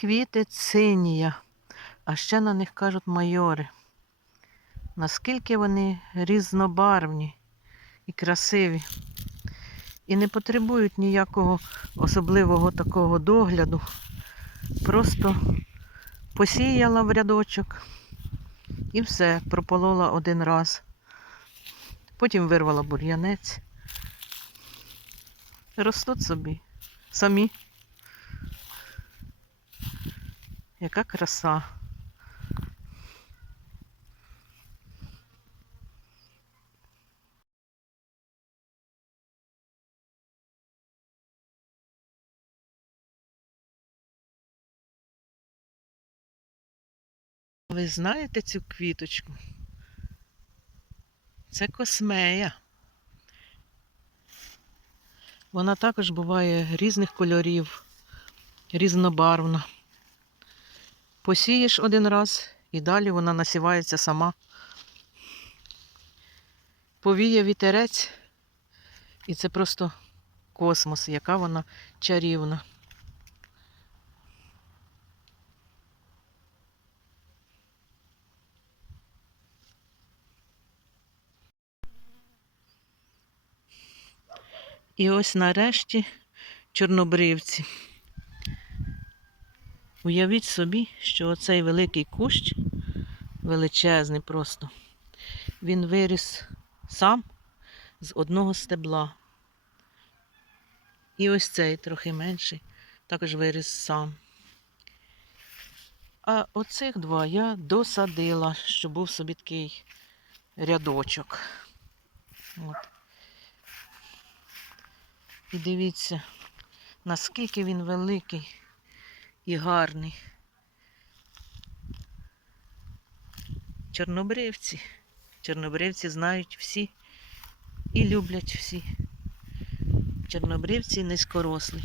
квіти цинія, а ще на них кажуть майори. Наскільки вони різнобарвні і красиві. І не потребують ніякого особливого такого догляду. Просто посіяла в рядочок і все, прополола один раз. Потім вирвала бур'янець. Ростуть собі. Самі. Яка краса. Ви знаєте цю квіточку? Це космея. Вона також буває різних кольорів, різнобарвна. Посієш один раз і далі вона насівається сама. Повіє вітерець, і це просто космос, яка вона чарівна. І ось нарешті чорнобривці. Уявіть собі, що оцей великий кущ, величезний просто, він виріс сам з одного стебла. І ось цей трохи менший, також виріс сам. А оцих два я досадила, щоб був собі такий рядочок. От. І дивіться, наскільки він великий і гарний. Чорнобривці. Чорнобривці знають всі і люблять всі. Чорнобривці низькорослий.